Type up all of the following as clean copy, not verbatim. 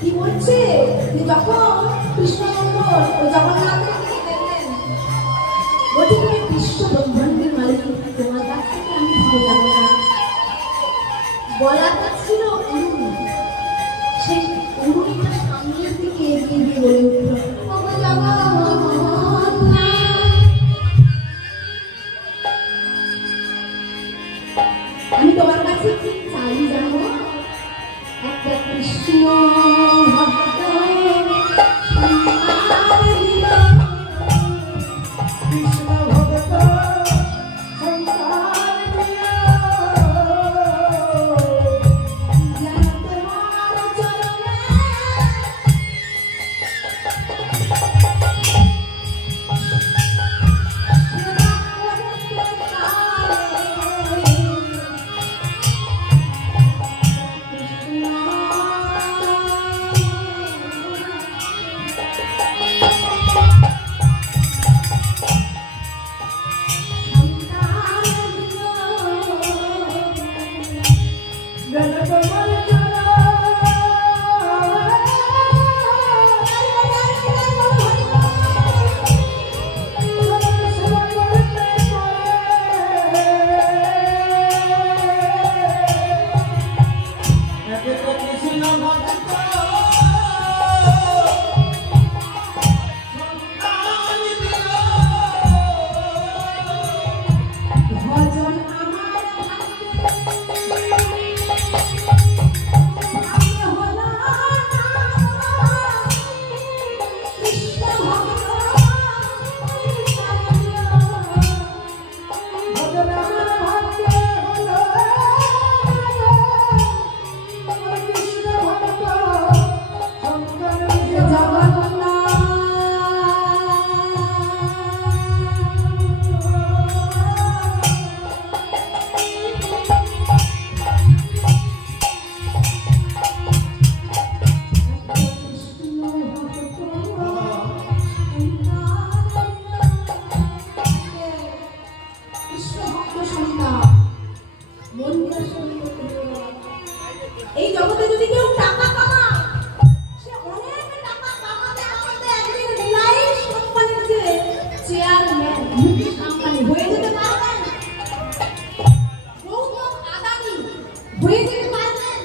কি বলছে যে যখন কৃষ্ণচন্দ্র ওই জগন্নাথের দিকে দেখলেন, বলছে তুমি বিশ্ব ব্রহ্মাণ্ডের মালিক, তোমার কাছ থেকে আমি ভালো যাবো না। গলাটা ছিল অরুণ, সেই অরুণটা সামনের দিকে এগিয়ে দিয়ে বলে উঠল, আমি তোমার কাছে কি চাই জানো? একটা কৃষ্ণ ভক্ত এই জগতে যদি কেউ টাকা কামায়, সে অনেক টাকা কামাতে কামাতে একদিন রিলায়েন্স কোম্পানির যে চেয়ারম্যান মুকেশ আম্বানি হয়ে যেতে পারবেন, গৌতম আদানি হয়ে যেতে পারবেন,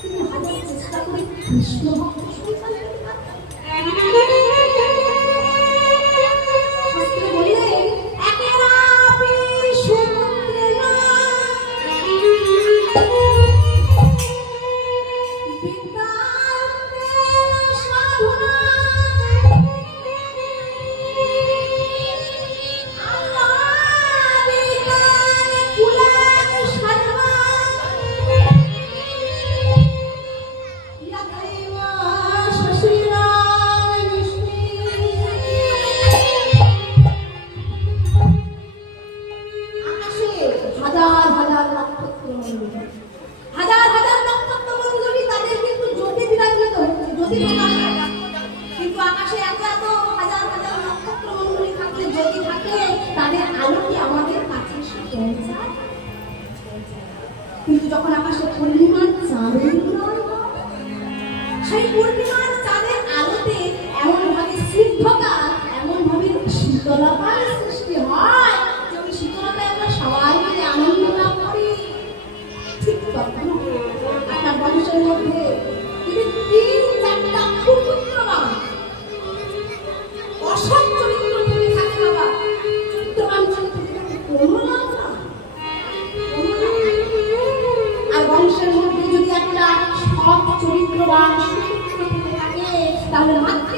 তিনি হাজার চেষ্টা করে কৃষ্ণ ভক্ত সংসার করতে পারবেন। কিন্তু আকাশে এত এত হাজার হাজার নক্ষত্র মণ্ডলী থাকলে, যদি থাকে, তাদের আলো কি আমাদের কাছে এসে পৌঁছায়? কিন্তু যখন আকাশে পূর্ণিমার চাঁদ উদয় হয়, সেই পূর্ণিমার চাঁদের আলোতে এমন ভাবে স্নিগ্ধতা, এমন ভাবে শীতলতার সৃষ্টি হয়, যে ওই শীতলতায় আমরা সবাই মিলে আনন্দ লাভ করি। ঠিক তখন একটা মানুষের মধ্যে তিন চারটা কুপুত্রবান অসৎ চরিত্র যদি থাকে, বাবা চরিত্রবান চরিত্র থাকে কোনো লাভ না। আর বংশের মধ্যে যদি একটা সৎ চরিত্রবান থাকে, তাহলে মাত্র